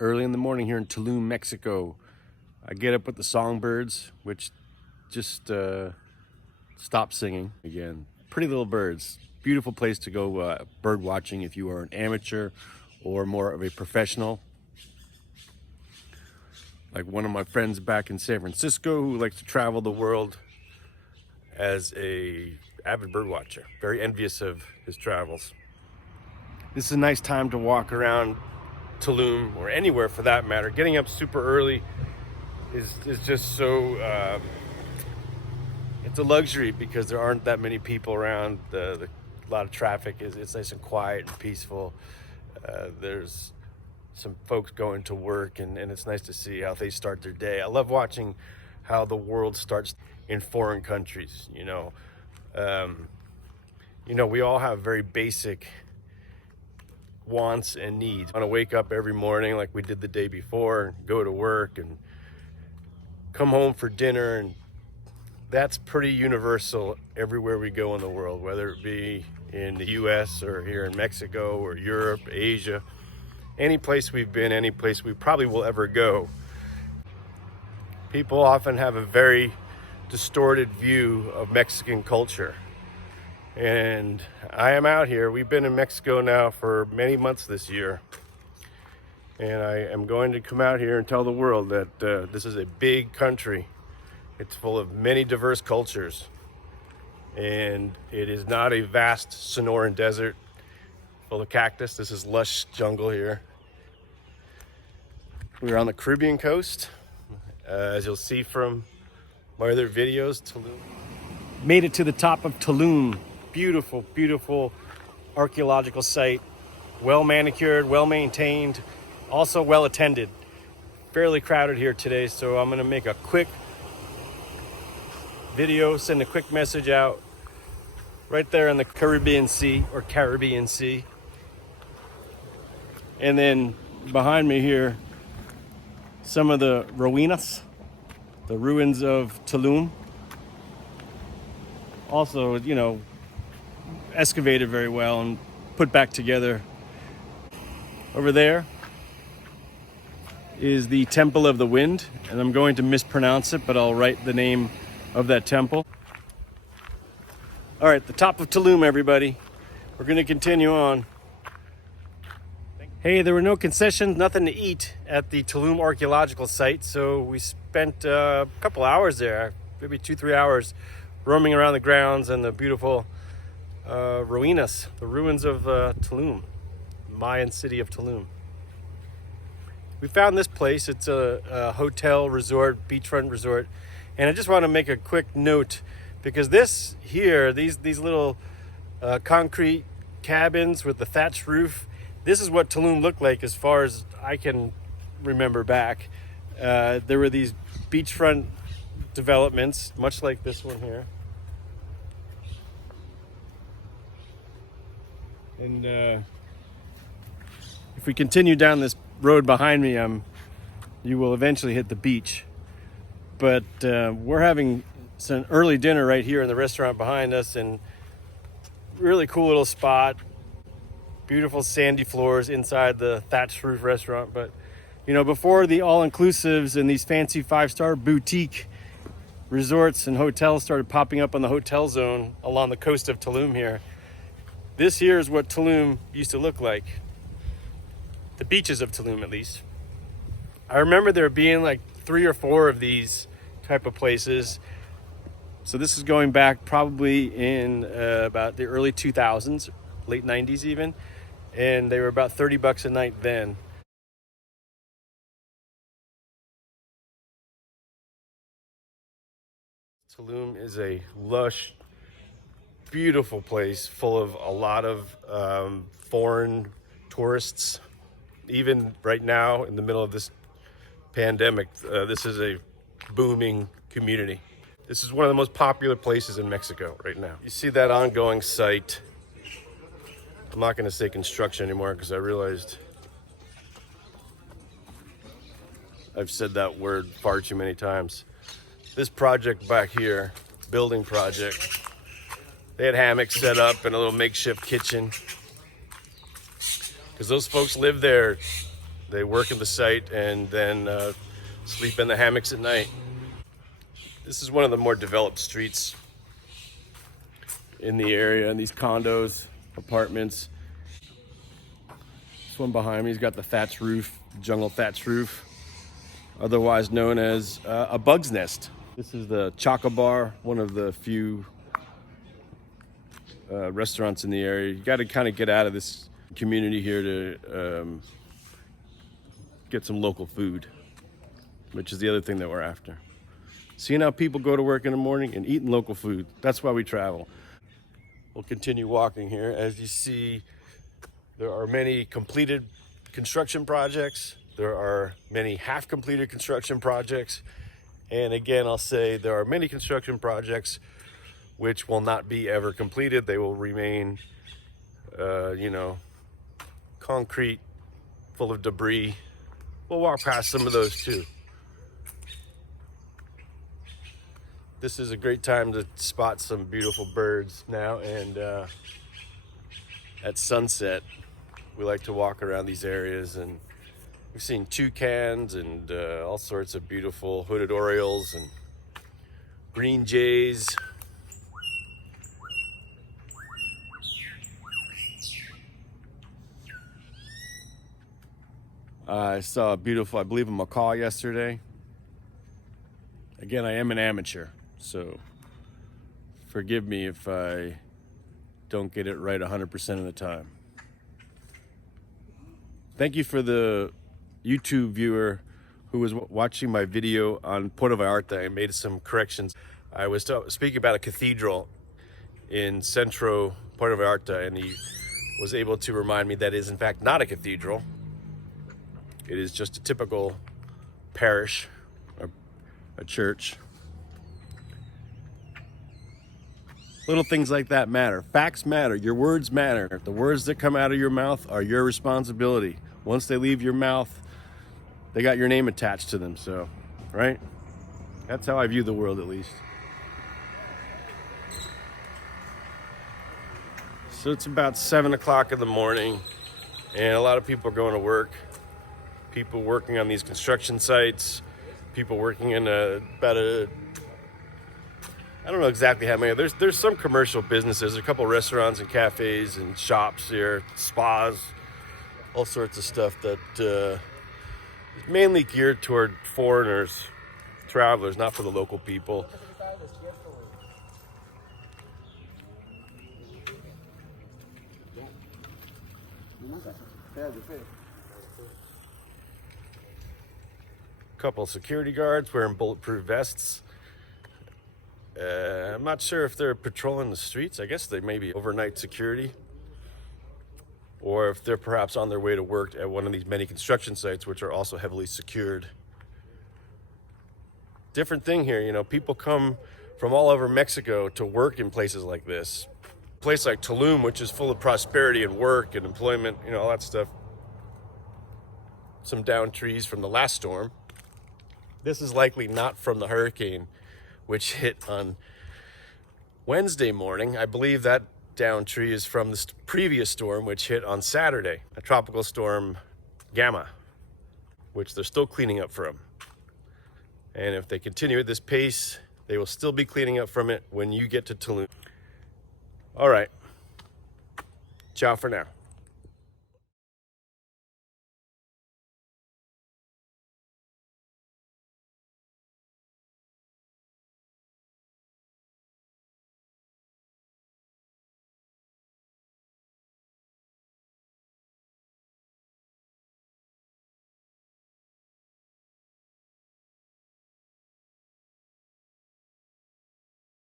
early in the morning here in Tulum, Mexico. I get up with the songbirds, which just stopped singing again. Pretty little birds. Beautiful place to go bird watching if you are an amateur or more of a professional. Like one of my friends back in San Francisco who likes to travel the world as a avid bird watcher. Very envious of his travels. This is a nice time to walk around Tulum, or anywhere for that matter. Getting up super early is just so it's a luxury because there aren't that many people around. A lot of traffic. It's nice and quiet and peaceful. There's some folks going to work, and it's nice to see how they start their day. I love watching how the world starts in foreign countries. We all have very basic wants and needs. I want to wake up every morning like we did the day before, go to work and come home for dinner, and that's pretty universal everywhere we go in the world, whether it be in the US or here in Mexico or Europe, Asia, any place we've been, any place we probably will ever go. People often have a very distorted view of Mexican culture. And I am out here. We've been in Mexico now for many months this year. And I am going to come out here and tell the world that this is a big country. It's full of many diverse cultures. And it is not a vast Sonoran desert full of cactus. This is lush jungle here. We're on the Caribbean coast. As you'll see from my other videos, Tulum. Made it to the top of Tulum. Beautiful, beautiful archaeological site. Well manicured, well maintained, also well attended. Fairly crowded here today, so I'm gonna make a quick video, send a quick message out right there in the Caribbean Sea, or Caribbean Sea. And then behind me here, some of the ruinas, the ruins of Tulum. Also, excavated very well and put back together. Over there is the Temple of the Wind, and I'm going to mispronounce it, but I'll write the name of that temple. All right, the top of Tulum, everybody. We're going to continue on. Hey, there were no concessions, nothing to eat at the Tulum archaeological site, so we spent a couple hours there, maybe 2-3 hours, roaming around the grounds and the beautiful ruinas, the ruins of Tulum, Mayan city of Tulum. We found this place. It's a hotel resort, beachfront resort, and I just want to make a quick note because this here, these little concrete cabins with the thatched roof, this is what Tulum looked like as far as I can remember back. There were these beachfront developments, much like this one here. And if we continue down this road behind me, you will eventually hit the beach. But we're having some early dinner right here in the restaurant behind us, and really cool little spot. Beautiful sandy floors inside the thatched roof restaurant. But before the all-inclusives and these fancy 5-star boutique resorts and hotels started popping up on the hotel zone along the coast of Tulum here, this here is what Tulum used to look like. The beaches of Tulum, at least. I remember there being like 3 or 4 of these type of places. So this is going back probably in about the early 2000s, late 90s even. And they were about $30 a night then. Tulum is a lush, beautiful place full of a lot of foreign tourists. Even right now, in the middle of this pandemic, this is a booming community. This is one of the most popular places in Mexico right now. You see that ongoing site. I'm not going to say construction anymore because I realized I've said that word far too many times. This project back here, building project, they had hammocks set up and a little makeshift kitchen because those folks live there They work at the site and then sleep in the hammocks at night. This is one of the more developed streets in the area, and these condos, apartments. This one behind me has got the thatch roof, jungle thatch roof, otherwise known as a bug's nest. This is the Choco Bar, one of the few restaurants in the area. You got to kind of get out of this community here to get some local food, which is the other thing that we're after. Seeing how people go to work in the morning and eating local food. That's why we travel. We'll continue walking here. As you see, there are many completed construction projects. There are many half-completed construction projects. And again, I'll say there are many construction projects which will not be ever completed. They will remain, concrete, full of debris. We'll walk past some of those too. This is a great time to spot some beautiful birds now, and at sunset we like to walk around these areas, and we've seen toucans and all sorts of beautiful hooded orioles and green jays. I saw a beautiful, I believe, a macaw yesterday. Again, I am an amateur, so forgive me if I don't get it right 100% of the time. Thank you for the YouTube viewer who was watching my video on Puerto Vallarta. I made some corrections. I was speaking about a cathedral in Centro Puerto Vallarta, and he was able to remind me that it is in fact not a cathedral. It is just a typical parish, or a church. Little things like that matter. Facts matter. Your words matter. The words that come out of your mouth are your responsibility. Once they leave your mouth, they got your name attached to them. So, right? That's how I view the world, at least. So it's about 7 o'clock in the morning, and a lot of people are going to work. People working on these construction sites, people working in I don't know exactly how many. There's some commercial businesses, a couple restaurants and cafes and shops here, spas, all sorts of stuff that is mainly geared toward foreigners, travelers, not for the local people. Couple security guards wearing bulletproof vests. I'm not sure if they're patrolling the streets. I guess they may be overnight security, or if they're perhaps on their way to work at one of these many construction sites, which are also heavily secured. Different thing here, people come from all over Mexico to work in places like this. A place like Tulum, which is full of prosperity and work and employment, all that stuff. Some downed trees from the last storm. This is likely not from the hurricane, which hit on Wednesday morning. I believe that downed tree is from the previous storm, which hit on Saturday, a tropical storm Gamma, which they're still cleaning up from. And if they continue at this pace, they will still be cleaning up from it when you get to Tulum. All right. Ciao for now.